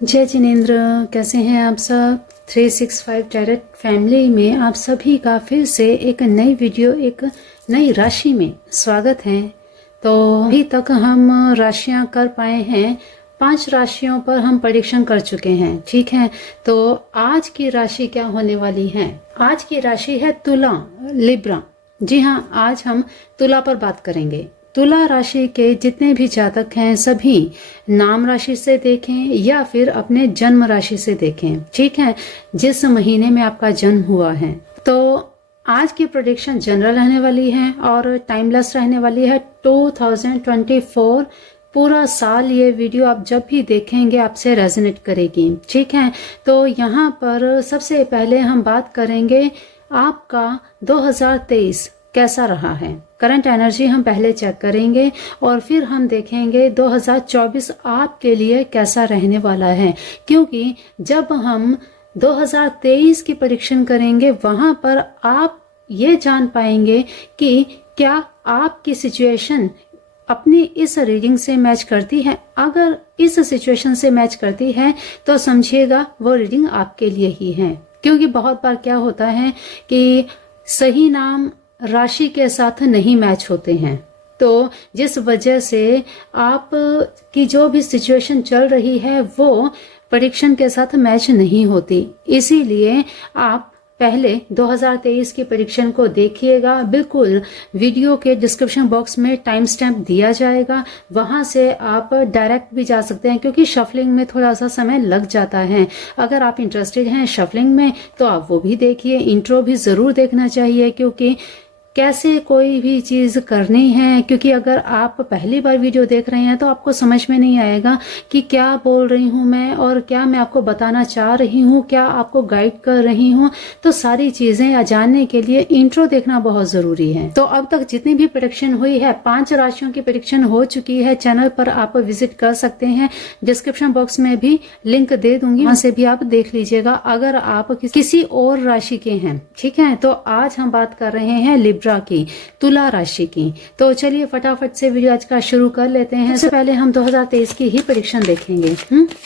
जय जिनेंद्र, कैसे हैं आप सब। 365 टैरोट फैमिली में आप सभी का फिर से एक नई वीडियो, एक नई राशि में स्वागत है। तो अभी तक हम राशियां कर पाए हैं, 5 राशियों पर हम प्रेडिक्शन कर चुके हैं, ठीक है। तो आज की राशि क्या होने वाली है? आज की राशि है तुला, लिब्रा। जी हाँ, आज हम तुला पर बात करेंगे। तुला राशि के जितने भी जातक हैं सभी नाम राशि से देखें या फिर अपने जन्म राशि से देखें, ठीक है, जिस महीने में आपका जन्म हुआ है। तो आज की प्रेडिक्शन जनरल रहने वाली है और टाइमलेस रहने वाली है। 2024 पूरा साल ये वीडियो आप जब भी देखेंगे आपसे रेजोनेट करेगी, ठीक है। तो यहाँ पर सबसे पहले हम बात करेंगे आपका 2023 कैसा रहा है। करंट एनर्जी हम पहले चेक करेंगे और फिर हम देखेंगे 2024 आपके लिए कैसा रहने वाला है, क्योंकि जब हम 2023 की प्रेडिक्शन करेंगे वहां पर आप ये जान पाएंगे कि क्या आपकी सिचुएशन अपनी इस रीडिंग से मैच करती है। अगर इस सिचुएशन से मैच करती है तो समझिएगा वो रीडिंग आपके लिए ही है, क्योंकि बहुत बार क्या होता है कि सही नाम राशि के साथ नहीं मैच होते हैं, तो जिस वजह से आप की जो भी सिचुएशन चल रही है वो प्रेडिक्शन के साथ मैच नहीं होती। इसीलिए आप पहले 2023 की प्रेडिक्शन को देखिएगा। बिल्कुल वीडियो के डिस्क्रिप्शन बॉक्स में टाइम स्टैम्प दिया जाएगा, वहां से आप डायरेक्ट भी जा सकते हैं, क्योंकि शफलिंग में थोड़ा सा समय लग जाता है। अगर आप इंटरेस्टेड हैं शफलिंग में तो आप वो भी देखिए। इंट्रो भी जरूर देखना चाहिए, क्योंकि कैसे कोई भी चीज करनी है, क्योंकि अगर आप पहली बार वीडियो देख रहे हैं तो आपको समझ में नहीं आएगा कि क्या बोल रही हूं मैं और क्या मैं आपको बताना चाह रही हूं, क्या आपको गाइड कर रही हूं। तो सारी चीजें जानने के लिए इंट्रो देखना बहुत जरूरी है। तो अब तक जितनी भी प्रेडिक्शन हुई है, 5 राशियों की प्रेडिक्शन हो चुकी है। चैनल पर आप विजिट कर सकते हैं, डिस्क्रिप्शन बॉक्स में भी लिंक दे दूंगी, वहां से भी आप देख लीजिएगा अगर आप किसी और राशि के हैं, ठीक है। तो आज हम बात कर रहे हैं लिब्रा की, तुला राशि की। तो चलिए फटाफट से वीडियो आज का शुरू कर लेते हैं। सबसे पहले हम 2023 की ही प्रेडिक्शन देखेंगे।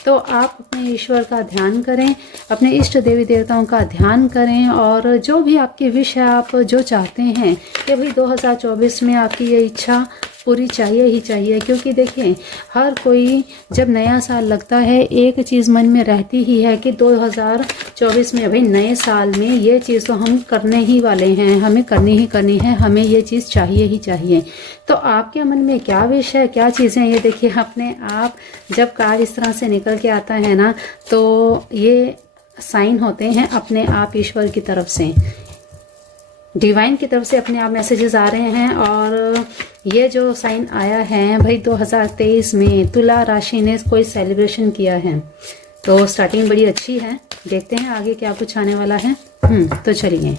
तो आप अपने ईश्वर का ध्यान करें, अपने इष्ट देवी देवताओं का ध्यान करें और जो भी आपकी विश है, आप जो चाहते हैं कि भाई 2024 में आपकी ये इच्छा पूरी चाहिए ही चाहिए। क्योंकि देखिए, हर कोई जब नया साल लगता है एक चीज़ मन में रहती ही है कि 2024 में भाई नए साल में ये चीज़ तो हम करने ही वाले हैं, हमें करनी ही करनी है, हमें ये चीज़ चाहिए ही चाहिए। तो आपके मन में क्या विश है, क्या चीज़ें, ये देखिए अपने आप जब कार्ड इस तरह से निकल के आता है ना, तो ये साइन होते हैं अपने आप ईश्वर की तरफ से, डिवाइन की तरफ से अपने आप मैसेजेस आ रहे हैं। और ये जो साइन आया है भाई 2023 में तुला राशि ने कोई सेलिब्रेशन किया है, तो स्टार्टिंग बड़ी अच्छी है। देखते हैं आगे क्या कुछ आने वाला है। तो चलिए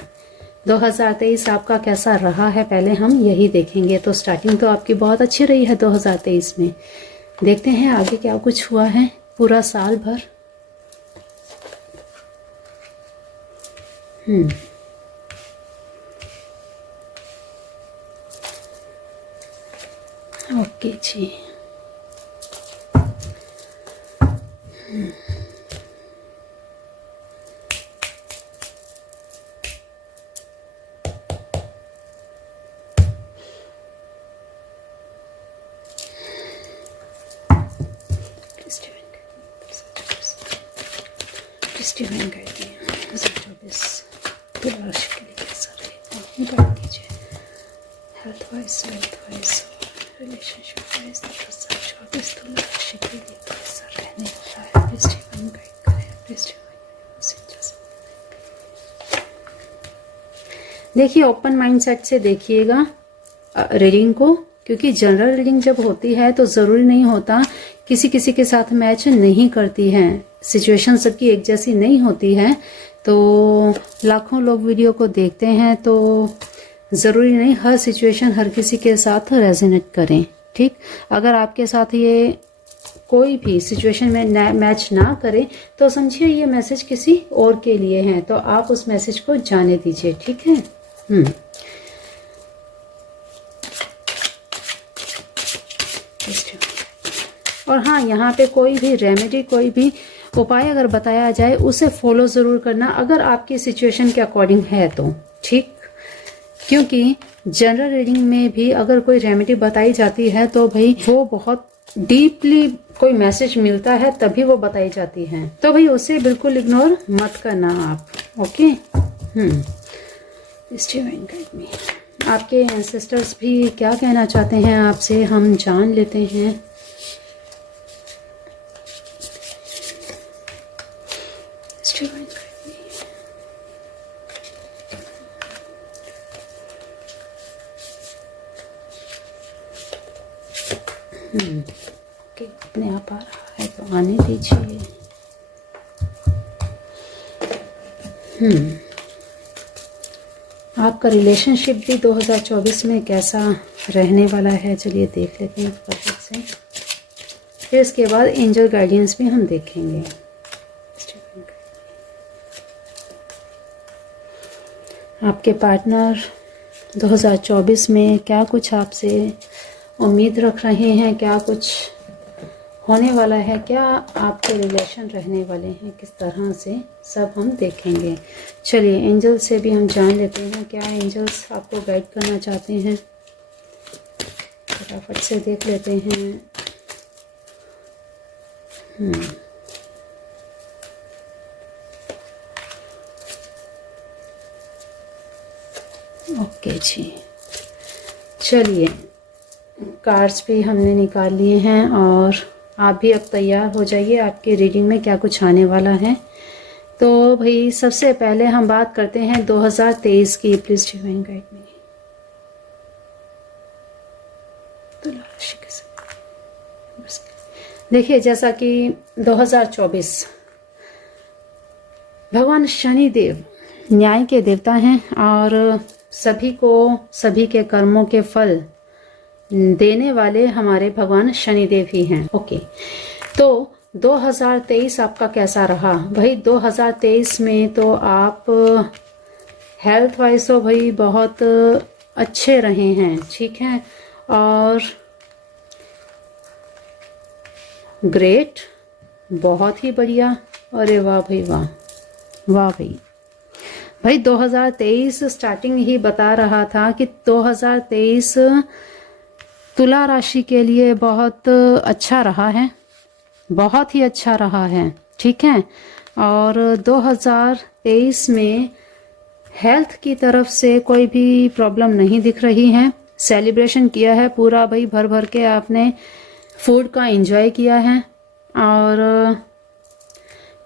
2023 आपका कैसा रहा है पहले हम यही देखेंगे। तो स्टार्टिंग तो आपकी बहुत अच्छी रही है 2023 में। देखते हैं आगे क्या कुछ हुआ है पूरा साल भर। ओके जी। हेल्थ वाइज रिलेशनशिप वाइज 2024 तुला राशि के लिए कैसा रहने वाला है। प्लीज डिवाइन गाइड करें, प्लीज डिवाइन। देखिए ओपन माइंडसेट से देखिएगा रीडिंग को, क्योंकि जनरल रीडिंग जब होती है तो ज़रूरी नहीं होता किसी किसी के साथ मैच नहीं करती है, सिचुएशन सबकी एक जैसी नहीं होती है। तो लाखों लोग वीडियो को देखते हैं तो ज़रूरी नहीं हर सिचुएशन हर किसी के साथ रेजोनेट करें, ठीक। अगर आपके साथ ये कोई भी सिचुएशन में मैच ना करे तो समझिए ये मैसेज किसी और के लिए है, तो आप उस मैसेज को जाने दीजिए, ठीक है। और हाँ, यहाँ पे कोई भी रेमेडी, कोई भी उपाय अगर बताया जाए उसे फॉलो ज़रूर करना, अगर आपकी सिचुएशन के अकॉर्डिंग है तो, ठीक। क्योंकि जनरल रीडिंग में भी अगर कोई रेमेडी बताई जाती है तो भाई वो बहुत डीपली कोई मैसेज मिलता है तभी वो बताई जाती है, तो भाई उसे बिल्कुल इग्नोर मत करना आप, ओके। आपके एंसेस्टर्स भी क्या कहना चाहते हैं आपसे, हम जान लेते हैं। ओके, अपने आप आ रहा है तो आने दीजिए। आपका रिलेशनशिप भी 2024 में कैसा रहने वाला है, चलिए देख लेते हैं फटाफट से। फिर इसके बाद एंजल गाइडेंस भी हम देखेंगे। आपके पार्टनर 2024 में क्या कुछ आपसे उम्मीद रख रहे हैं, क्या कुछ होने वाला है, क्या आपके रिलेशन रहने वाले हैं, किस तरह से, सब हम देखेंगे। चलिए एंजल से भी हम जान लेते हैं क्या एंजल्स आपको गाइड करना चाहते हैं, फटाफट से देख लेते हैं। ओके जी, चलिए कार्ड्स भी हमने निकाल लिए हैं और आप भी अब तैयार हो जाइए, आपकी रीडिंग में क्या कुछ आने वाला है। तो भाई सबसे पहले हम बात करते हैं 2023 की। Please divine guide me. तुला राशि के साथ देखिए, जैसा कि 2024 भगवान शनि देव न्याय के देवता हैं और सभी को सभी के कर्मों के फल देने वाले हमारे भगवान शनिदेव ही हैं। ओके, तो 2023 आपका कैसा रहा भाई? 2023 में तो आप हेल्थ वाइज तो भाई बहुत अच्छे रहे हैं, ठीक है, और ग्रेट, बहुत ही बढ़िया। अरे वाह भाई वाह, वाह भाई 2023 स्टार्टिंग ही बता रहा था कि 2023 तुला राशि के लिए बहुत अच्छा रहा है, बहुत ही अच्छा रहा है, ठीक है। और 2023 में हेल्थ की तरफ से कोई भी प्रॉब्लम नहीं दिख रही है। सेलिब्रेशन किया है पूरा भाई, भर भर के आपने फूड का एंजॉय किया है और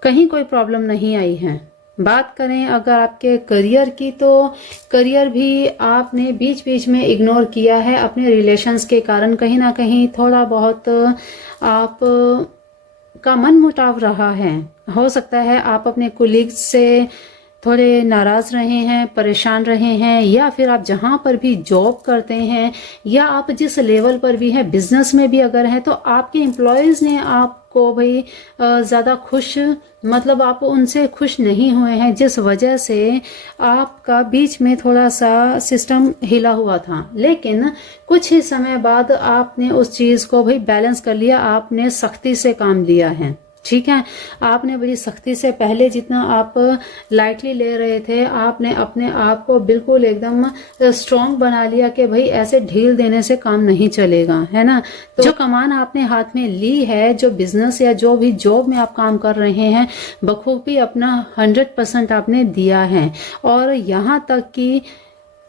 कहीं कोई प्रॉब्लम नहीं आई है। बात करें अगर आपके करियर की, तो करियर भी आपने बीच बीच में इग्नोर किया है अपने रिलेशंस के कारण। कहीं ना कहीं थोड़ा बहुत आप का मन मुटाव रहा है। हो सकता है आप अपने कोलीग्स से थोड़े नाराज रहे हैं, परेशान रहे हैं, या फिर आप जहां पर भी जॉब करते हैं या आप जिस लेवल पर भी हैं, बिजनेस में भी अगर हैं, तो आपके एम्प्लॉयज ने आपको भाई ज़्यादा खुश, मतलब आप उनसे खुश नहीं हुए हैं, जिस वजह से आपका बीच में थोड़ा सा सिस्टम हिला हुआ था। लेकिन कुछ ही समय बाद आपने उस चीज़ को भाई बैलेंस कर लिया, आपने सख्ती से काम लिया है, ठीक है। आपने बड़ी सख्ती से, पहले जितना आप लाइटली ले रहे थे, आपने अपने आप को बिल्कुल एकदम स्ट्रॉन्ग बना लिया कि भाई ऐसे ढील देने से काम नहीं चलेगा, है ना। तो जो कमान आपने हाथ में ली है, जो बिजनेस या जो भी जॉब में आप काम कर रहे हैं, बखूबी अपना 100% आपने दिया है। और यहाँ तक कि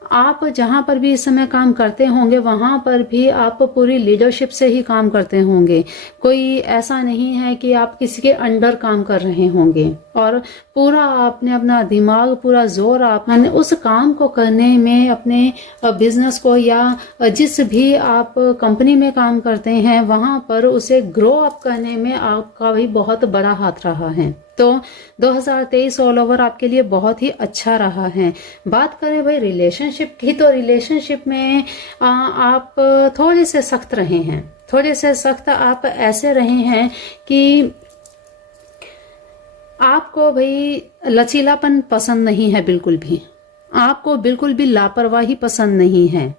आप जहां पर भी इस समय काम करते होंगे, वहां पर भी आप पूरी लीडरशिप से ही काम करते होंगे। कोई ऐसा नहीं है कि आप किसी के अंडर काम कर रहे होंगे, और पूरा आपने अपना दिमाग, पूरा जोर आपने उस काम को करने में, अपने बिजनेस को या जिस भी आप कंपनी में काम करते हैं वहां पर उसे ग्रो अप करने में आपका भी बहुत बड़ा हाथ रहा है। तो 2023 ऑल ओवर आपके लिए बहुत ही अच्छा रहा है। बात करें भाई रिलेशनशिप की, तो रिलेशनशिप में आप थोड़े से सख्त रहे हैं, थोड़े से सख्त आप ऐसे रहे हैं कि आपको भाई लचीलापन पसंद नहीं है, बिल्कुल भी आपको बिल्कुल भी लापरवाही पसंद नहीं है,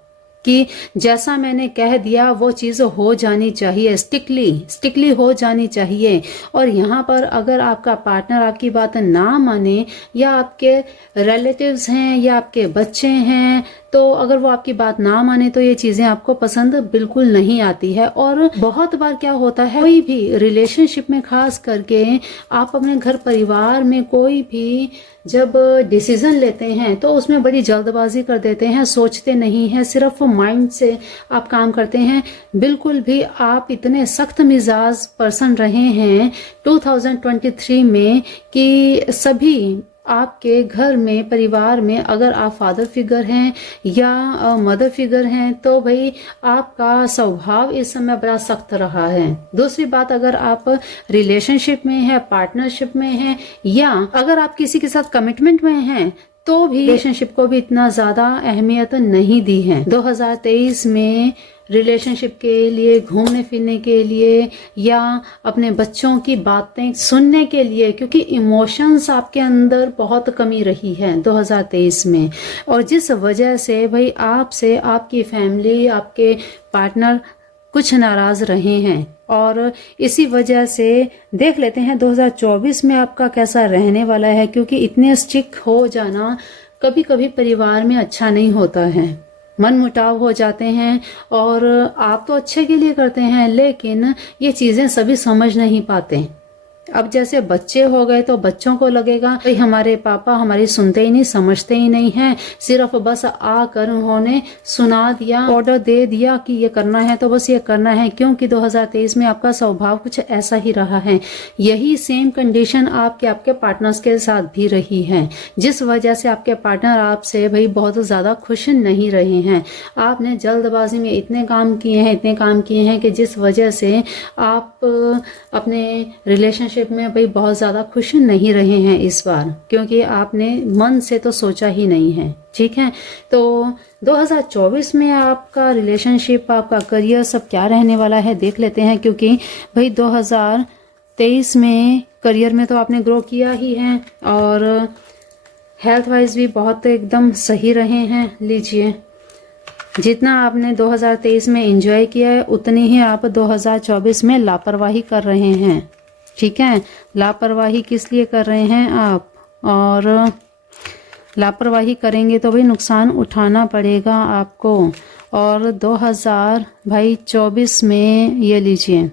कि जैसा मैंने कह दिया वो चीज़ हो जानी चाहिए, स्टिकली हो जानी चाहिए। और यहाँ पर अगर आपका पार्टनर आपकी बात ना माने, या आपके रिलेटिव्स हैं या आपके बच्चे हैं, तो अगर वो आपकी बात ना माने तो ये चीजें आपको पसंद बिल्कुल नहीं आती है। और बहुत बार क्या होता है, कोई भी रिलेशनशिप में खास करके आप अपने घर परिवार में कोई भी जब डिसीजन लेते हैं तो उसमें बड़ी जल्दबाजी कर देते हैं, सोचते नहीं हैं, सिर्फ माइंड से आप काम करते हैं। बिल्कुल भी आप इतने सख्त मिजाज पर्सन रहे हैं 2023 में कि सभी आपके घर में परिवार में अगर आप फादर फिगर हैं या मदर फिगर हैं तो भाई आपका स्वभाव इस समय बड़ा सख्त रहा है। दूसरी बात, अगर आप रिलेशनशिप में हैं, पार्टनरशिप में हैं, या अगर आप किसी के साथ कमिटमेंट में हैं तो भी रिलेशनशिप को भी इतना ज्यादा अहमियत नहीं दी है। 2023 में रिलेशनशिप के लिए, घूमने फिरने के लिए, या अपने बच्चों की बातें सुनने के लिए, क्योंकि इमोशंस आपके अंदर बहुत कमी रही है 2023 में। और जिस वजह से भाई आपसे आपकी फैमिली, आपके पार्टनर कुछ नाराज रहे हैं। और इसी वजह से देख लेते हैं 2024 में आपका कैसा रहने वाला है, क्योंकि इतने स्ट्रिक्ट हो जाना कभी कभी परिवार में अच्छा नहीं होता है। मन मुटाव हो जाते हैं और आप तो अच्छे के लिए करते हैं, लेकिन ये चीजें सभी समझ नहीं पाते। अब जैसे बच्चे हो गए तो बच्चों को लगेगा भाई हमारे पापा हमारी सुनते ही नहीं, समझते ही नहीं हैं, सिर्फ बस आकर उन्होंने सुना दिया, ऑर्डर दे दिया कि ये करना है तो बस ये करना है। क्योंकि 2023 में आपका स्वभाव कुछ ऐसा ही रहा है। यही सेम कंडीशन आपके पार्टनर्स के साथ भी रही है, जिस वजह से आपके पार्टनर आपसे भाई बहुत ज्यादा खुश नहीं रहे हैं। आपने जल्दबाजी में इतने काम किए हैं कि जिस वजह से आप अपने रिलेशनशिप में भाई बहुत ज्यादा खुश नहीं रहे हैं इस बार, क्योंकि आपने मन से तो सोचा ही नहीं है। ठीक है, तो 2024 में आपका रिलेशनशिप, आपका करियर सब क्या रहने वाला है देख लेते हैं। क्योंकि भाई 2023 में करियर में तो आपने ग्रो किया ही है और हेल्थ वाइज भी बहुत एकदम सही रहे हैं। लीजिए, जितना आपने 2023 में एंजॉय किया है उतनी ही आप 2024 में लापरवाही कर रहे हैं। ठीक है, लापरवाही किस लिए कर रहे हैं आप, और लापरवाही करेंगे तो भी नुकसान उठाना पड़ेगा आपको। और 2024 में ये लीजिए,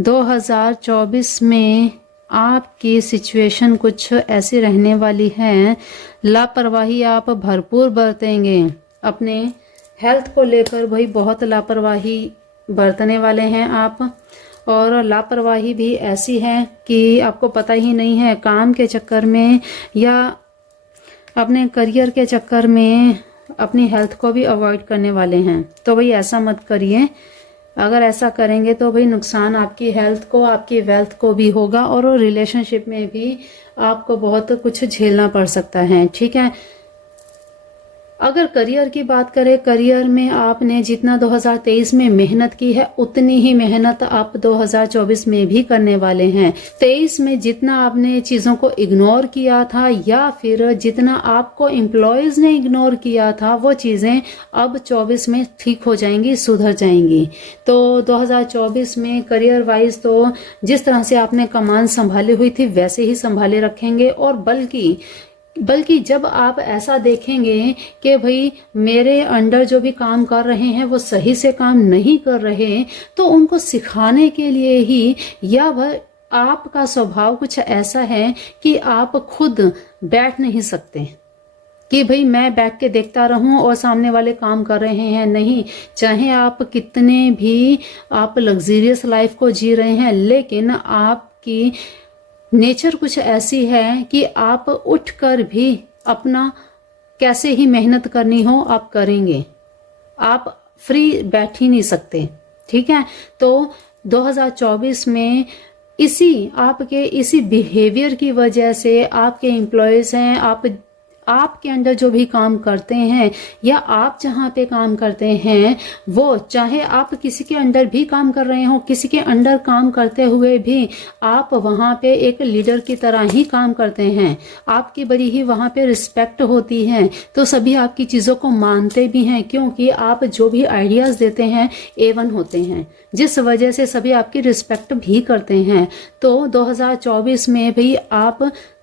2024 में आपकी सिचुएशन कुछ ऐसी रहने वाली है, लापरवाही आप भरपूर बरतेंगे। अपने हेल्थ को लेकर भाई बहुत लापरवाही बरतने वाले हैं आप। और लापरवाही भी ऐसी है कि आपको पता ही नहीं है, काम के चक्कर में या अपने करियर के चक्कर में अपनी हेल्थ को भी अवॉइड करने वाले हैं। तो भाई ऐसा मत करिए। अगर ऐसा करेंगे तो भाई नुकसान आपकी हेल्थ को, आपकी वेल्थ को भी होगा और रिलेशनशिप में भी आपको बहुत कुछ झेलना पड़ सकता है। ठीक है, अगर करियर की बात करें, करियर में आपने जितना 2023 में मेहनत की है उतनी ही मेहनत आप 2024 में भी करने वाले हैं। 23 में जितना आपने चीजों को इग्नोर किया था या फिर जितना आपको एम्प्लॉयज ने इग्नोर किया था, वो चीजें अब 24 में ठीक हो जाएंगी, सुधर जाएंगी। तो 2024 में करियर वाइज तो जिस तरह से आपने कमान संभाली हुई थी वैसे ही संभाले रखेंगे। और बल्कि जब आप ऐसा देखेंगे कि भाई मेरे अंडर जो भी काम कर रहे हैं वो सही से काम नहीं कर रहे, तो उनको सिखाने के लिए ही, या वह आपका स्वभाव कुछ ऐसा है कि आप खुद बैठ नहीं सकते कि भाई मैं बैठ के देखता रहूं और सामने वाले काम कर रहे हैं। नहीं, चाहे आप कितने भी आप लग्जरियस लाइफ को जी रहे हैं, लेकिन आपकी नेचर कुछ ऐसी है कि आप उठकर भी अपना कैसे ही मेहनत करनी हो आप करेंगे, आप फ्री बैठ ही नहीं सकते। ठीक है, तो 2024 में इसी बिहेवियर की वजह से आपके एम्प्लॉयज हैं, आप आपके अंडर जो भी काम करते हैं या आप जहाँ पे काम करते हैं, वो चाहे आप किसी के अंडर भी काम कर रहे हो, किसी के अंडर काम करते हुए भी आप वहाँ पे एक लीडर की तरह ही काम करते हैं, आपकी बड़ी ही वहाँ पे रिस्पेक्ट होती है, तो सभी आपकी चीज़ों को मानते भी हैं, क्योंकि आप जो भी आइडियाज़ देते हैं A1 होते हैं, जिस वजह से सभी आपकी रिस्पेक्ट भी करते हैं। तो 2024 में भी आप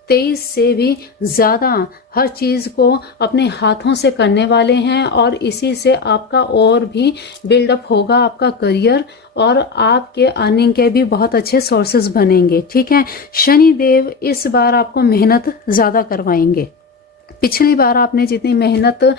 23 से भी ज़्यादा हर चीज़ को अपने हाथों से करने वाले हैं, और इसी से आपका और भी बिल्डअप होगा आपका करियर, और आपके अर्निंग के भी बहुत अच्छे सोर्सेज बनेंगे। ठीक है, शनि देव इस बार आपको मेहनत ज़्यादा करवाएंगे। पिछली बार आपने जितनी मेहनत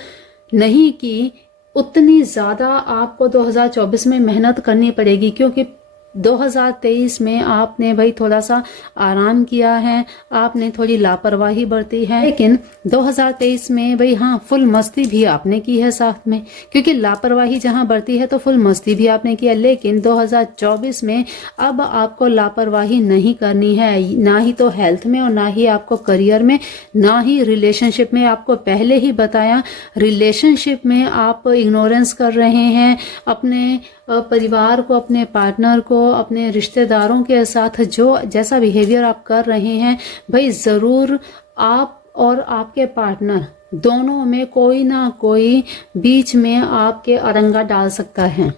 नहीं की, उतनी ज़्यादा आपको 2024 में मेहनत करनी पड़ेगी, क्योंकि 2023 में आपने भाई थोड़ा सा आराम किया है, आपने थोड़ी लापरवाही बरती है, लेकिन 2023 में भाई हाँ, फुल मस्ती भी आपने की है साथ में, क्योंकि लापरवाही जहाँ बरती है तो फुल मस्ती भी आपने किया। लेकिन 2024 में अब आपको लापरवाही नहीं करनी है, ना ही तो हेल्थ में और ना ही आपको करियर में, ना ही रिलेशनशिप में। आपको पहले ही बताया, रिलेशनशिप में आप इग्नोरेंस कर रहे हैं, अपने परिवार को, अपने पार्टनर को, अपने रिश्तेदारों के साथ जो जैसा बिहेवियर आप कर रहे हैं, भाई ज़रूर आप और आपके पार्टनर दोनों में कोई ना कोई बीच में आपके अड़ंगा डाल सकता है।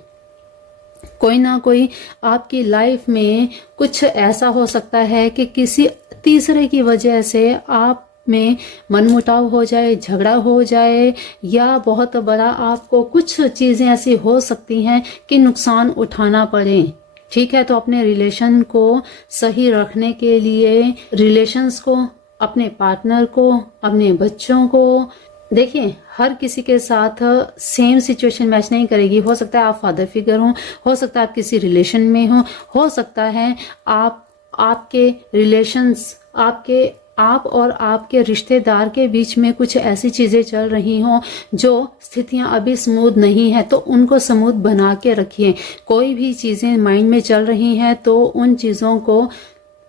कोई ना कोई आपकी लाइफ में कुछ ऐसा हो सकता है कि किसी तीसरे की वजह से आप में मनमुटाव हो जाए, झगड़ा हो जाए, या बहुत बड़ा आपको कुछ चीज़ें ऐसी हो सकती हैं कि नुकसान उठाना पड़े। ठीक है, तो अपने रिलेशन को सही रखने के लिए, रिलेशंस को, अपने पार्टनर को, अपने बच्चों को, देखिए हर किसी के साथ सेम सिचुएशन मैच नहीं करेगी। हो सकता है आप फादर फिगर हो सकता है आप किसी रिलेशन में हो सकता है आपके रिलेशंस, आप और आपके रिश्तेदार के बीच में कुछ ऐसी चीज़ें चल रही हों जो स्थितियां अभी स्मूथ नहीं है, तो उनको स्मूथ बना के रखिए। कोई भी चीज़ें माइंड में चल रही हैं तो उन चीज़ों को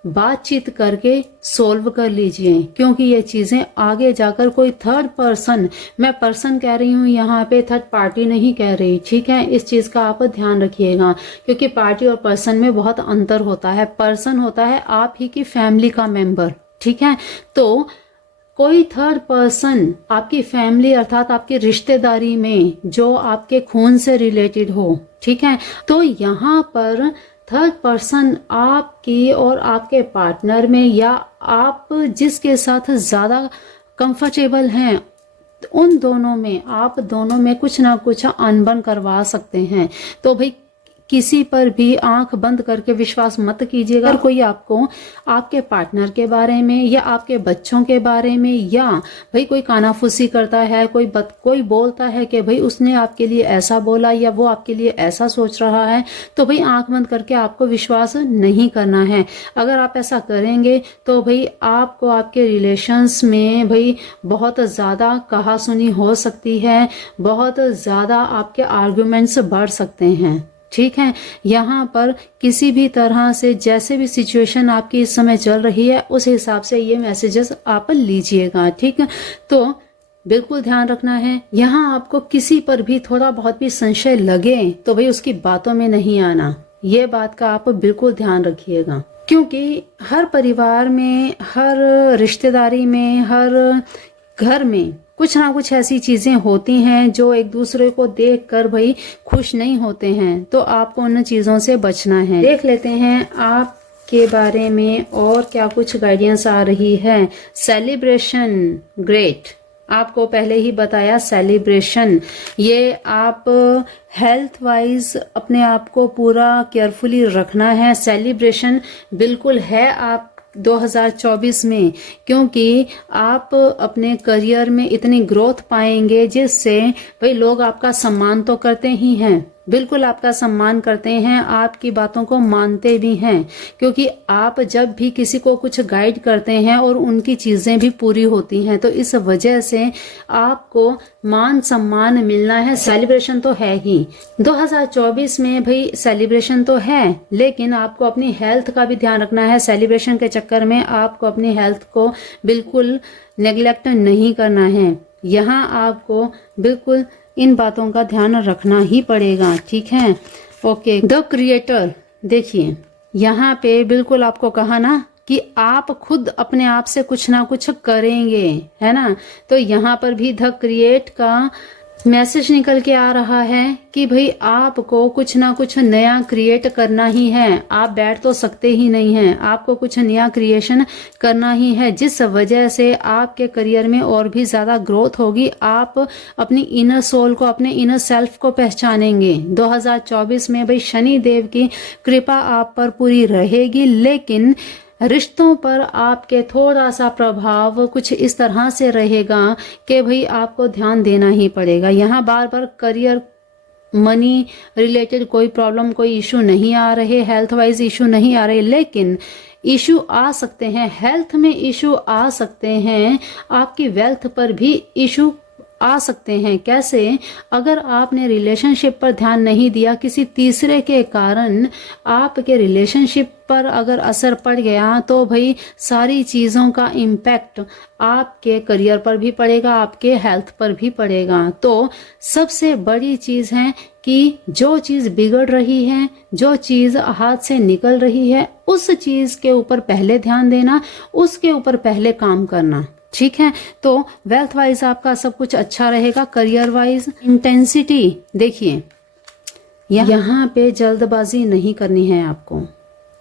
बातचीत करके सोल्व कर लीजिए, क्योंकि ये चीज़ें आगे जाकर कोई थर्ड पर्सन, मैं पर्सन कह रही हूँ यहाँ पे, थर्ड पार्टी नहीं कह रही। ठीक है, इस चीज़ का आप ध्यान रखिएगा, क्योंकि पार्टी और पर्सन में बहुत अंतर होता है। पर्सन होता है आप ही की फैमिली का मेंबर, ठीक है, तो कोई थर्ड पर्सन आपकी फैमिली अर्थात आपकी रिश्तेदारी में जो आपके खून से रिलेटेड हो, ठीक है, तो यहाँ पर थर्ड पर्सन आपकी और आपके पार्टनर में, या आप जिसके साथ ज़्यादा कंफर्टेबल हैं, उन दोनों में, आप दोनों में कुछ ना कुछ अनबन करवा सकते हैं। तो भाई किसी पर भी आंख बंद करके विश्वास मत कीजिएगा। अगर कोई आपको आपके पार्टनर के बारे में या आपके बच्चों के बारे में, या भाई कोई कानाफूसी करता है, कोई बोलता है कि भाई उसने आपके लिए ऐसा बोला या वो आपके लिए ऐसा सोच रहा है, तो भाई आंख बंद करके आपको विश्वास नहीं करना है। अगर आप ऐसा करेंगे तो भाई आपको आपके रिलेशंस में भाई बहुत ज़्यादा कहासुनी हो सकती है, बहुत ज़्यादा आपके आर्गुमेंट्स बढ़ सकते हैं। ठीक है, यहाँ पर किसी भी तरह से जैसे भी सिचुएशन आपकी इस समय चल रही है उस हिसाब से ये मैसेजेस आप लीजिएगा। ठीक है, तो बिल्कुल ध्यान रखना है, यहाँ आपको किसी पर भी थोड़ा बहुत भी संशय लगे तो भाई उसकी बातों में नहीं आना, ये बात का आप बिल्कुल ध्यान रखिएगा, क्योंकि हर परिवार में, हर रिश्तेदारी में, हर घर में कुछ ना कुछ ऐसी चीजें होती हैं जो एक दूसरे को देखकर भाई खुश नहीं होते हैं, तो आपको उन चीजों से बचना है। देख लेते हैं आपके बारे में और क्या कुछ गाइडेंस आ रही है। सेलिब्रेशन, ग्रेट, आपको पहले ही बताया सेलिब्रेशन, ये आप हेल्थ वाइज अपने आप को पूरा केयरफुली रखना है। सेलिब्रेशन बिल्कुल है आप 2024 में, क्योंकि आप अपने करियर में इतनी ग्रोथ पाएंगे जिससे भाई लोग आपका सम्मान तो करते ही हैं, बिल्कुल आपका सम्मान करते हैं, आपकी बातों को मानते भी हैं, क्योंकि आप जब भी किसी को कुछ गाइड करते हैं और उनकी चीजें भी पूरी होती हैं, तो इस वजह से आपको मान सम्मान मिलना है। सेलिब्रेशन तो है ही 2024 में, भाई सेलिब्रेशन तो है, लेकिन आपको अपनी हेल्थ का भी ध्यान रखना है। सेलिब्रेशन के चक्कर में आपको अपनी हेल्थ को बिल्कुल नेग्लेक्ट नहीं करना है। यहाँ आपको बिल्कुल इन बातों का ध्यान रखना ही पड़ेगा, ठीक है। ओके, द क्रिएटर, देखिए यहाँ पे बिल्कुल आपको कहा ना कि आप खुद अपने आप से कुछ ना कुछ करेंगे, है ना। तो यहाँ पर भी द क्रिएट का मैसेज निकल के आ रहा है कि भाई आपको कुछ ना कुछ नया क्रिएट करना ही है। आप बैठ तो सकते ही नहीं हैं, आपको कुछ नया क्रिएशन करना ही है, जिस वजह से आपके करियर में और भी ज्यादा ग्रोथ होगी। आप अपनी इनर सोल को, अपने इनर सेल्फ को पहचानेंगे। 2024 में भाई शनि देव की कृपा आप पर पूरी रहेगी, लेकिन रिश्तों पर आपके थोड़ा सा प्रभाव कुछ इस तरह से रहेगा कि भाई आपको ध्यान देना ही पड़ेगा। यहाँ बार बार करियर, मनी रिलेटेड कोई प्रॉब्लम, कोई इशू नहीं आ रहे, हेल्थ वाइज इशू नहीं आ रहे, लेकिन इशू आ सकते हैं, हेल्थ में इशू आ सकते हैं, आपकी वेल्थ पर भी इशू आ सकते हैं। कैसे? अगर आपने रिलेशनशिप पर ध्यान नहीं दिया, किसी तीसरे के कारण आपके रिलेशनशिप पर अगर असर पड़ गया, तो भाई सारी चीजों का इम्पैक्ट आपके करियर पर भी पड़ेगा, आपके हेल्थ पर भी पड़ेगा। तो सबसे बड़ी चीज है कि जो चीज बिगड़ रही है, जो चीज हाथ से निकल रही है, उस चीज के ऊपर पहले ध्यान देना, उसके ऊपर पहले काम करना, ठीक है। तो वेल्थ वाइज आपका सब कुछ अच्छा रहेगा। करियर वाइज इंटेंसिटी, देखिए यहाँ पे जल्दबाजी नहीं करनी है आपको।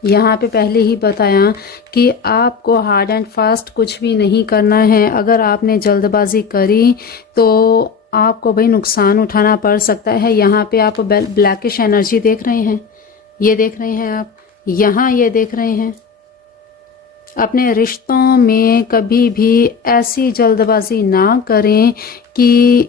यहाँ पे पहले ही बताया कि आपको हार्ड एंड फास्ट कुछ भी नहीं करना है। अगर आपने जल्दबाजी करी तो आपको भाई नुकसान उठाना पड़ सकता है। यहाँ पे आप ब्लैकिश एनर्जी देख रहे हैं, ये देख रहे हैं आप, यहाँ ये देख रहे हैं। अपने रिश्तों में कभी भी ऐसी जल्दबाजी ना करें कि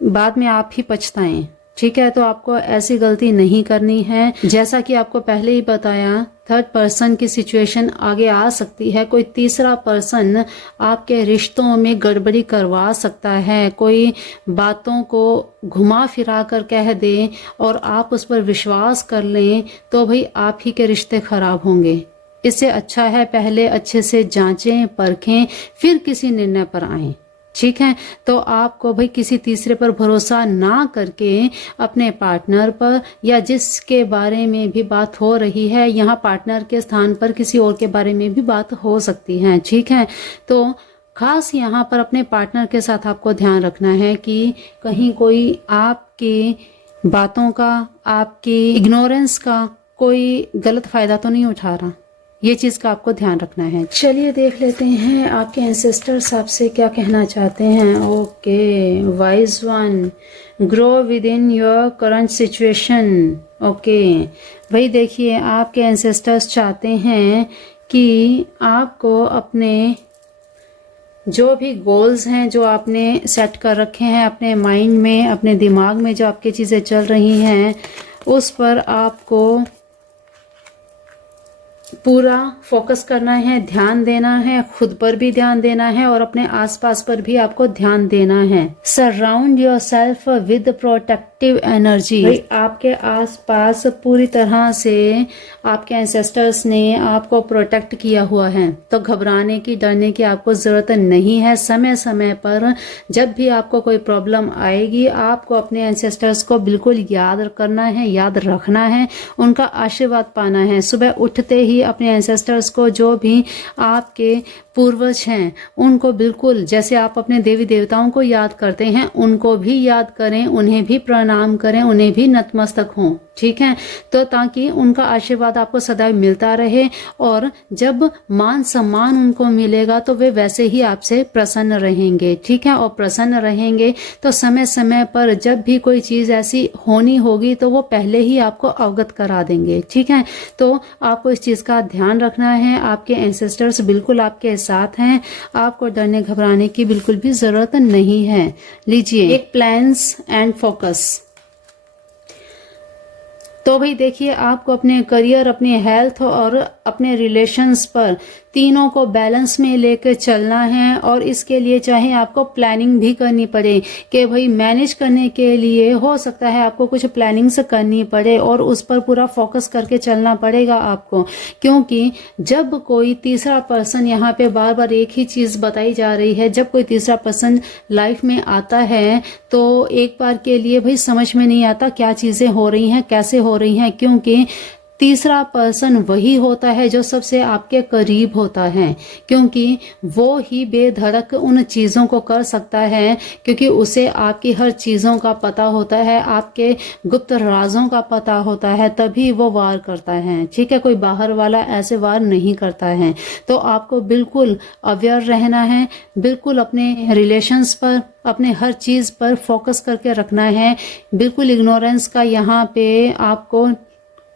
बाद में आप ही पछताएं, ठीक है। तो आपको ऐसी गलती नहीं करनी है। जैसा कि आपको पहले ही बताया, थर्ड पर्सन की सिचुएशन आगे आ सकती है। कोई तीसरा पर्सन आपके रिश्तों में गड़बड़ी करवा सकता है, कोई बातों को घुमा फिरा कर कह दे और आप उस पर विश्वास कर लें, तो भाई आप ही के रिश्ते खराब होंगे। इससे अच्छा है पहले अच्छे से जांचें, परखें, फिर किसी निर्णय पर आएं, ठीक है। तो आपको भाई किसी तीसरे पर भरोसा ना करके अपने पार्टनर पर, या जिसके बारे में भी बात हो रही है, यहाँ पार्टनर के स्थान पर किसी और के बारे में भी बात हो सकती है, ठीक है। तो खास यहाँ पर अपने पार्टनर के साथ आपको ध्यान रखना है कि कहीं कोई आपकी बातों का, आपकी इग्नोरेंस का कोई गलत फायदा तो नहीं उठा रहा। ये चीज का आपको ध्यान रखना है। चलिए देख लेते हैं आपके एंसेस्टर्स आपसे क्या कहना चाहते हैं। Okay, wise one, grow with in your current situation. Okay भाई, देखिए आपके एंसेस्टर्स चाहते हैं कि आपको अपने जो भी गोल्स हैं, जो आपने सेट कर रखे हैं अपने माइंड में, अपने दिमाग में जो आपकी चीजें चल रही हैं, उस पर आपको पूरा फोकस करना है, ध्यान देना है, खुद पर भी ध्यान देना है और अपने आसपास पर भी आपको ध्यान देना है। Surround yourself with protective energy. भाई आपके आसपास पूरी तरह से आपके एंसेस्टर्स ने आपको प्रोटेक्ट किया हुआ है, तो घबराने की, डरने की आपको जरूरत नहीं है। समय समय पर जब भी आपको कोई प्रॉब्लम आएगी, आपको अपने एंसेस्टर्स को बिल्कुल याद करना है, याद रखना है, उनका आशीर्वाद पाना है। सुबह उठते ही अपने एंसेस्टर्स को, जो भी आपके पूर्वज हैं, उनको बिल्कुल जैसे आप अपने देवी देवताओं को याद करते हैं, उनको भी याद करें, उन्हें भी प्रणाम करें, उन्हें भी नतमस्तक हों, ठीक है। तो ताकि उनका आशीर्वाद आपको सदैव मिलता रहे, और जब मान सम्मान उनको मिलेगा तो वे वैसे ही आपसे प्रसन्न रहेंगे, ठीक है। और प्रसन्न रहेंगे तो समय समय पर जब भी कोई चीज ऐसी होनी होगी तो वो पहले ही आपको अवगत करा देंगे, ठीक है। तो आपको इस चीज का ध्यान रखना है। आपके एंसेस्टर्स बिल्कुल आपके साथ हैं, आपको डरने घबराने की बिल्कुल भी जरूरत नहीं है। लीजिए एक प्लान्स एंड फोकस। तो भाई देखिए, आपको अपने करियर, अपने हेल्थ और अपने रिलेशंस पर तीनों को बैलेंस में लेकर चलना है। और इसके लिए चाहे आपको प्लानिंग भी करनी पड़े कि भाई मैनेज करने के लिए हो सकता है आपको कुछ प्लानिंग्स करनी पड़े और उस पर पूरा फोकस करके चलना पड़ेगा आपको। क्योंकि जब कोई तीसरा पर्सन, यहाँ पे बार बार एक ही चीज बताई जा रही है, जब कोई तीसरा पर्सन लाइफ में आता है तो एक बार के लिए भाई समझ में नहीं आता क्या चीजें हो रही हैं, कैसे हो रही हैं। क्योंकि तीसरा पर्सन वही होता है जो सबसे आपके करीब होता है, क्योंकि वो ही बेधड़क उन चीजों को कर सकता है, क्योंकि उसे आपकी हर चीजों का पता होता है, आपके गुप्त राजों का पता होता है, तभी वो वार करता है। ठीक है, कोई बाहर वाला ऐसे वार नहीं करता है। तो आपको बिल्कुल अवेयर रहना है, बिल्कुल अपने रिलेशंस पर, अपने हर चीज पर फोकस करके रखना है। बिल्कुल इग्नोरेंस का यहाँ पे आपको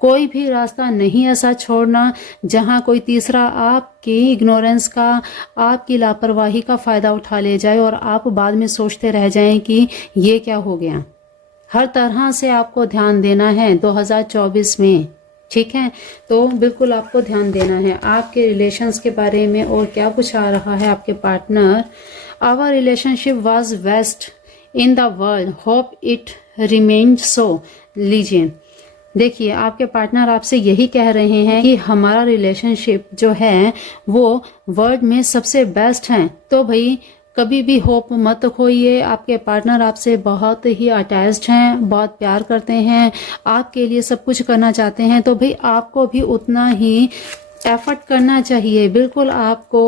कोई भी रास्ता नहीं ऐसा छोड़ना जहां कोई तीसरा आपकी इग्नोरेंस का, आपकी लापरवाही का फायदा उठा ले जाए और आप बाद में सोचते रह जाएं कि ये क्या हो गया। हर तरह से आपको ध्यान देना है 2024 में। ठीक है, तो बिल्कुल आपको ध्यान देना है आपके रिलेशंस के बारे में। और क्या कुछ आ रहा है आपके partner, our relationship was best in the world, hope it remained so. लीजिए, देखिए, आपके पार्टनर आपसे यही कह रहे हैं कि हमारा रिलेशनशिप जो है वो वर्ल्ड में सबसे बेस्ट है। तो भाई कभी भी होप मत खोइए। आपके पार्टनर आपसे बहुत ही अटैच्ड हैं, बहुत प्यार करते हैं, आपके लिए सब कुछ करना चाहते हैं। तो भाई आपको भी उतना ही एफर्ट करना चाहिए। बिल्कुल आपको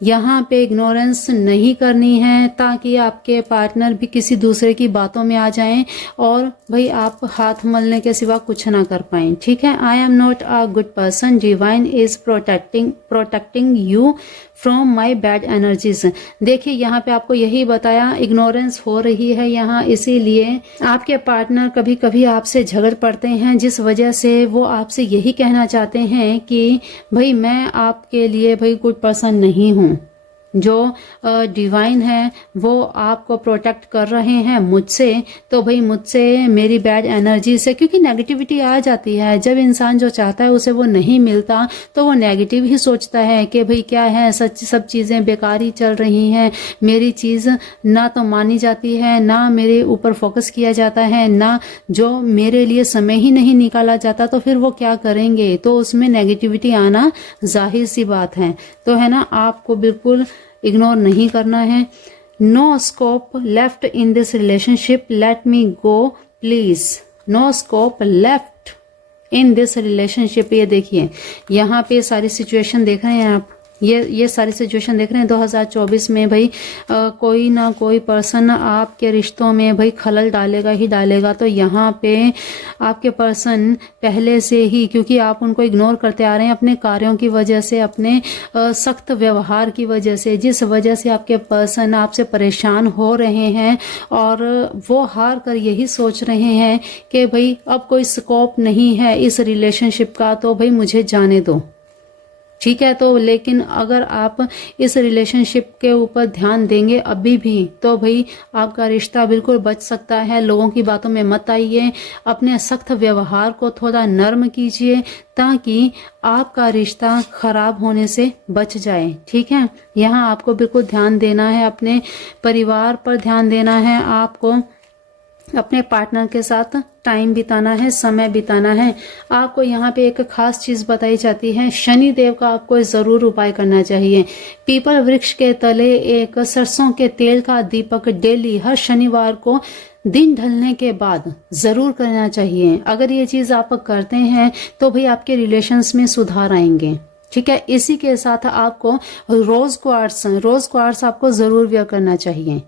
यहाँ पे इग्नोरेंस नहीं करनी है, ताकि आपके पार्टनर भी किसी दूसरे की बातों में आ जाएं और भाई आप हाथ मलने के सिवा कुछ ना कर पाएं। ठीक है, I am not a good person, divine is protecting you from my bad energies. देखिए, यहाँ पे आपको यही बताया, इग्नोरेंस हो रही है यहाँ, इसीलिए आपके पार्टनर कभी कभी आपसे झगड़ पड़ते हैं, जिस वजह से वो आपसे यही कहना चाहते हैं कि भाई मैं आपके लिए भाई गुड पर्सन नहीं हूँ। जो डिवाइन है वो आपको प्रोटेक्ट कर रहे हैं मुझसे, तो भाई मुझसे, मेरी बैड एनर्जी से, क्योंकि नेगेटिविटी आ जाती है। जब इंसान जो चाहता है उसे वो नहीं मिलता तो वो नेगेटिव ही सोचता है कि भाई क्या है, सच सब चीज़ें बेकार ही चल रही हैं, मेरी चीज़ ना तो मानी जाती है, ना मेरे ऊपर फोकस किया जाता है, ना जो मेरे लिए समय ही नहीं निकाला जाता, तो फिर वो क्या करेंगे। तो उसमें नेगेटिविटी आना जाहिर सी बात है। तो है ना, आपको बिल्कुल इग्नोर नहीं करना है। No scope left in this relationship, let me go please. No scope left in this relationship. ये देखिए, यहाँ पे सारी सिचुएशन देख रहे हैं आप, ये सारी सिचुएशन देख रहे हैं 2024 में भाई कोई ना कोई पर्सन आपके रिश्तों में भाई खलल डालेगा ही डालेगा। तो यहाँ पे आपके पर्सन पहले से ही, क्योंकि आप उनको इग्नोर करते आ रहे हैं अपने कार्यों की वजह से, अपने सख्त व्यवहार की वजह से, जिस वजह से आपके पर्सन आपसे परेशान हो रहे हैं और वो हार कर यही सोच रहे हैं कि भाई अब कोई स्कोप नहीं है इस रिलेशनशिप का, तो भाई मुझे जाने दो। ठीक है, तो लेकिन अगर आप इस रिलेशनशिप के ऊपर ध्यान देंगे अभी भी, तो भाई आपका रिश्ता बिल्कुल बच सकता है। लोगों की बातों में मत आइए, अपने सख्त व्यवहार को थोड़ा नर्म कीजिए, ताकि आपका रिश्ता खराब होने से बच जाए। ठीक है, यहाँ आपको बिल्कुल ध्यान देना है, अपने परिवार पर ध्यान देना है, आपको अपने पार्टनर के साथ टाइम बिताना है, समय बिताना है। आपको यहाँ पे एक खास चीज बताई जाती है, शनि देव का आपको जरूर उपाय करना चाहिए। पीपल वृक्ष के तले एक सरसों के तेल का दीपक डेली हर शनिवार को दिन ढलने के बाद जरूर करना चाहिए। अगर ये चीज आप करते हैं तो भाई आपके रिलेशंस में सुधार आएंगे। ठीक है, इसी के साथ आपको रोज क्वार्ट्स आपको जरूर वेयर करना चाहिए,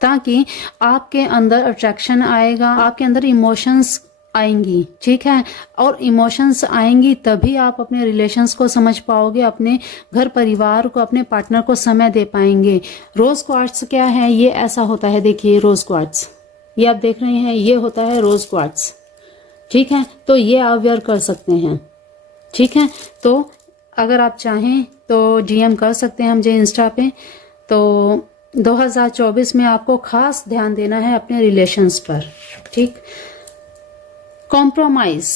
ताकि आपके अंदर अट्रैक्शन आएगा, आपके अंदर इमोशंस आएंगी। ठीक है, और इमोशंस आएंगी तभी आप अपने रिलेशंस को समझ पाओगे, अपने घर परिवार को, अपने पार्टनर को समय दे पाएंगे। रोज क्वार्ट्स क्या है, ये ऐसा होता है, देखिए रोज क्वार्ट्स, ये आप देख रहे हैं, ये होता है रोज क्वार्ट्स। ठीक है, तो ये आप वेयर कर सकते हैं। ठीक है, तो अगर आप चाहें तो डीएम कर सकते हैं मुझे इंस्टा पे। तो 2024 में आपको खास ध्यान देना है अपने रिलेशंस पर। ठीक, कॉम्प्रोमाइज,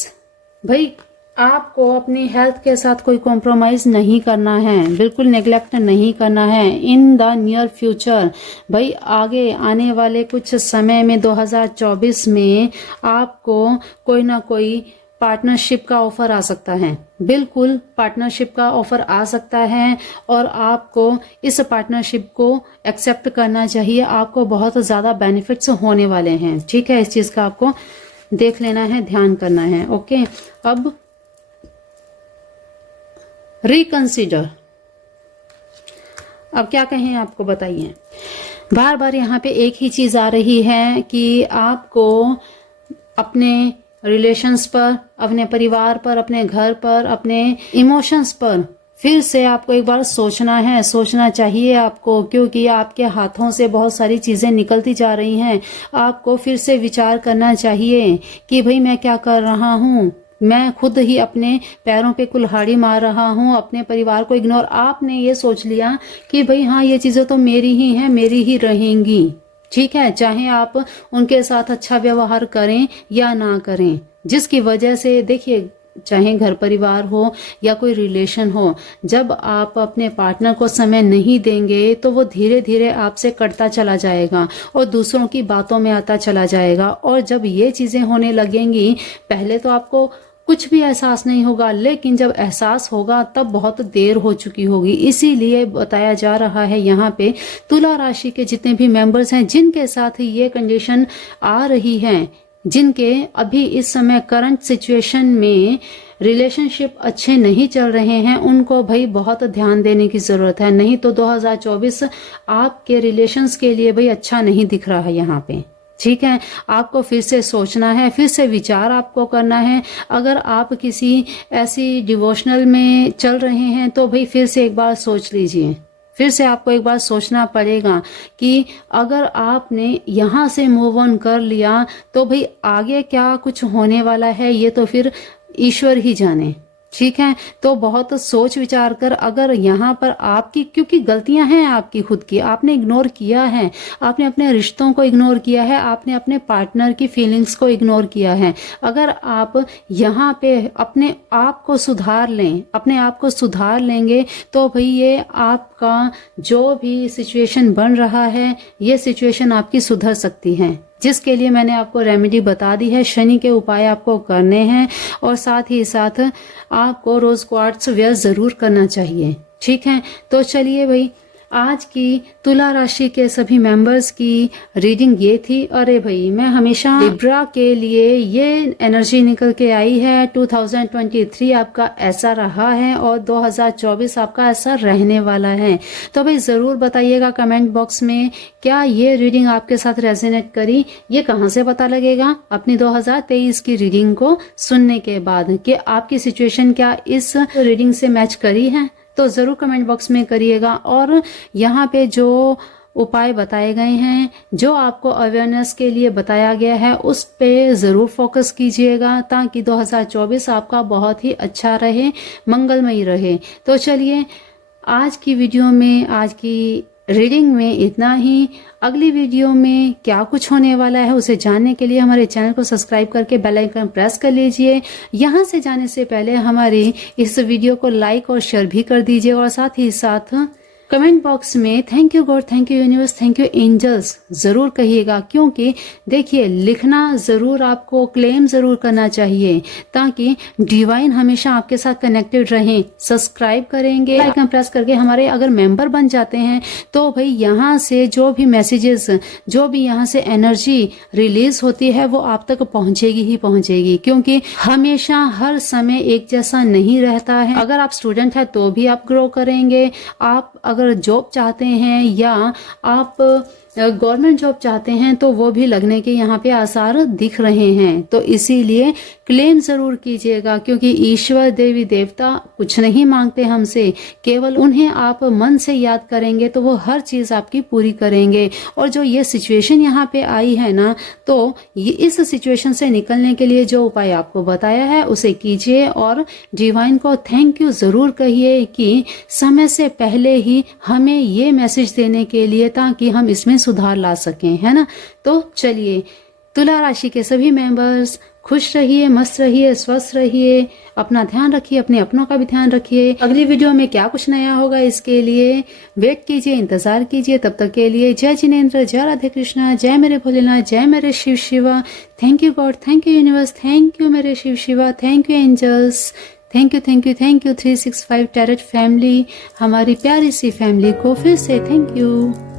भाई आपको अपनी हेल्थ के साथ कोई कॉम्प्रोमाइज नहीं करना है, बिल्कुल नेग्लेक्ट नहीं करना है इन द नियर फ्यूचर। भाई आगे आने वाले कुछ समय में 2024 में आपको कोई ना कोई पार्टनरशिप का ऑफर आ सकता है, बिल्कुल पार्टनरशिप का ऑफर आ सकता है और आपको इस पार्टनरशिप को एक्सेप्ट करना चाहिए। आपको बहुत ज़्यादा बेनिफिट्स होने वाले हैं, ठीक है। इस चीज़ का आपको देख लेना है, ध्यान करना है। ओके, अब रिकंसीडर, अब क्या कहें आपको बताइए। बार बार यहाँ पे एक ही चीज आ रही है कि आपको अपने रिलेशंस पर, अपने परिवार पर, अपने घर पर, अपने इमोशंस पर फिर से आपको एक बार सोचना है, सोचना चाहिए आपको, क्योंकि आपके हाथों से बहुत सारी चीजें निकलती जा रही हैं। आपको फिर से विचार करना चाहिए कि भाई मैं क्या कर रहा हूँ, मैं खुद ही अपने पैरों पे कुल्हाड़ी मार रहा हूँ, अपने परिवार को इग्नोर। आपने ये सोच लिया कि भाई हाँ ये चीजें तो मेरी ही हैं, मेरी ही रहेंगी, ठीक है, चाहे आप उनके साथ अच्छा व्यवहार करें या ना करें, जिसकी वजह से देखिए चाहे घर परिवार हो या कोई रिलेशन हो, जब आप अपने पार्टनर को समय नहीं देंगे तो वो धीरे धीरे आपसे कटता चला जाएगा और दूसरों की बातों में आता चला जाएगा। और जब ये चीजें होने लगेंगी, पहले तो आपको कुछ भी एहसास नहीं होगा, लेकिन जब एहसास होगा तब बहुत देर हो चुकी होगी। इसीलिए बताया जा रहा है यहाँ पे तुला राशि के जितने भी मेंबर्स हैं जिनके साथ ये कंडीशन आ रही है, जिनके अभी इस समय करंट सिचुएशन में रिलेशनशिप अच्छे नहीं चल रहे हैं, उनको भाई बहुत ध्यान देने की जरूरत है। नहीं तो 2024 आपके रिलेशंस के लिए भाई अच्छा नहीं दिख रहा है यहाँ पे, ठीक है। आपको फिर से सोचना है, फिर से विचार आपको करना है। अगर आप किसी ऐसी डिवोशनल में चल रहे हैं तो भाई फिर से एक बार सोच लीजिए, फिर से आपको एक बार सोचना पड़ेगा कि अगर आपने यहाँ से मूव ऑन कर लिया तो भाई आगे क्या कुछ होने वाला है ये तो फिर ईश्वर ही जाने, ठीक है। तो बहुत सोच विचार कर, अगर यहाँ पर आपकी, क्योंकि गलतियां हैं आपकी खुद की, आपने इग्नोर किया है, आपने अपने रिश्तों को इग्नोर किया है, आपने अपने पार्टनर की फीलिंग्स को इग्नोर किया है। अगर आप यहाँ पे अपने आप को सुधार लें, अपने आप को सुधार लेंगे तो भाई ये आपका जो भी सिचुएशन बन रहा है ये सिचुएशन आपकी सुधर सकती है, जिसके लिए मैंने आपको रेमेडी बता दी है। शनि के उपाय आपको करने हैं और साथ ही साथ आपको रोज क्वार्ट्स वेयर जरूर करना चाहिए, ठीक है। तो चलिए भाई, आज की तुला राशि के सभी मेंबर्स की रीडिंग ये थी। अरे भाई मैं हमेशा लिब्रा के लिए ये एनर्जी निकल के आई है। 2023 आपका ऐसा रहा है और 2024 आपका ऐसा रहने वाला है। तो भाई जरूर बताइएगा कमेंट बॉक्स में, क्या ये रीडिंग आपके साथ रेजोनेट करी। ये कहाँ से पता लगेगा? अपनी 2023 की रीडिंग को सुनने के बाद कि आपकी सिचुएशन क्या इस रीडिंग से मैच करी है। तो जरूर कमेंट बॉक्स में करिएगा। और यहाँ पे जो उपाय बताए गए हैं, जो आपको अवेयरनेस के लिए बताया गया है, उस पे जरूर फोकस कीजिएगा ताकि 2024 आपका बहुत ही अच्छा रहे, मंगलमयी रहे। तो चलिए आज की वीडियो में, आज की रीडिंग में इतना ही। अगली वीडियो में क्या कुछ होने वाला है उसे जानने के लिए हमारे चैनल को सब्सक्राइब करके बेल आइकन प्रेस कर लीजिए। यहाँ से जाने से पहले हमारी इस वीडियो को लाइक और शेयर भी कर दीजिए और साथ ही साथ कमेंट बॉक्स में thank you God, thank you universe, thank you angels जरूर कहिएगा। क्योंकि देखिए लिखना जरूर, आपको क्लेम जरूर करना चाहिए ताकि डिवाइन हमेशा आपके साथ कनेक्टेड रहें। सब्सक्राइब करेंगे, आइकन प्रेस करके हमारे अगर मेंबर बन जाते हैं तो भाई यहाँ से जो भी मैसेजेस, जो भी यहाँ से एनर्जी रिलीज होती है वो आप तक पहुंचेगी ही पहुंचेगी। क्योंकि हमेशा हर समय एक जैसा नहीं रहता है। अगर आप स्टूडेंट है तो भी आप ग्रो करेंगे, आप अगर जॉब चाहते हैं या आप गवर्नमेंट जॉब चाहते हैं तो वो भी लगने के यहाँ पे आसार दिख रहे हैं। तो इसीलिए क्लेम जरूर कीजिएगा, क्योंकि ईश्वर देवी देवता कुछ नहीं मांगते हमसे, केवल उन्हें आप मन से याद करेंगे तो वो हर चीज आपकी पूरी करेंगे। और जो ये सिचुएशन यहाँ पे आई है ना, तो ये इस सिचुएशन से निकलने के लिए जो उपाय आपको बताया है उसे कीजिए और डिवाइन को थैंक यू जरूर कहिए कि समय से पहले ही हमें ये मैसेज देने के लिए, ताकि हम इसमें सुधार ला सकें, है ना। तो चलिए तुला राशि के सभी मेंबर्स खुश रहिए, मस्त रहिए, स्वस्थ रहिए, अपना ध्यान रखिए, अपने अपनों का भी ध्यान रखिए। अगली वीडियो में क्या कुछ नया होगा इसके लिए वेट कीजिए, इंतजार कीजिए। तब तक के लिए जय जिनेंद्र, जय राधे कृष्णा, जय मेरे भोलेनाथ, जय मेरे Shiv Shiva. Thank you God, thank you universe, thank you मेरे Shiv Shiva, thank you angels, thank you thank you thank you 365 tarot family, हमारी प्यारी सी फैमिली को फिर से थैंक यू।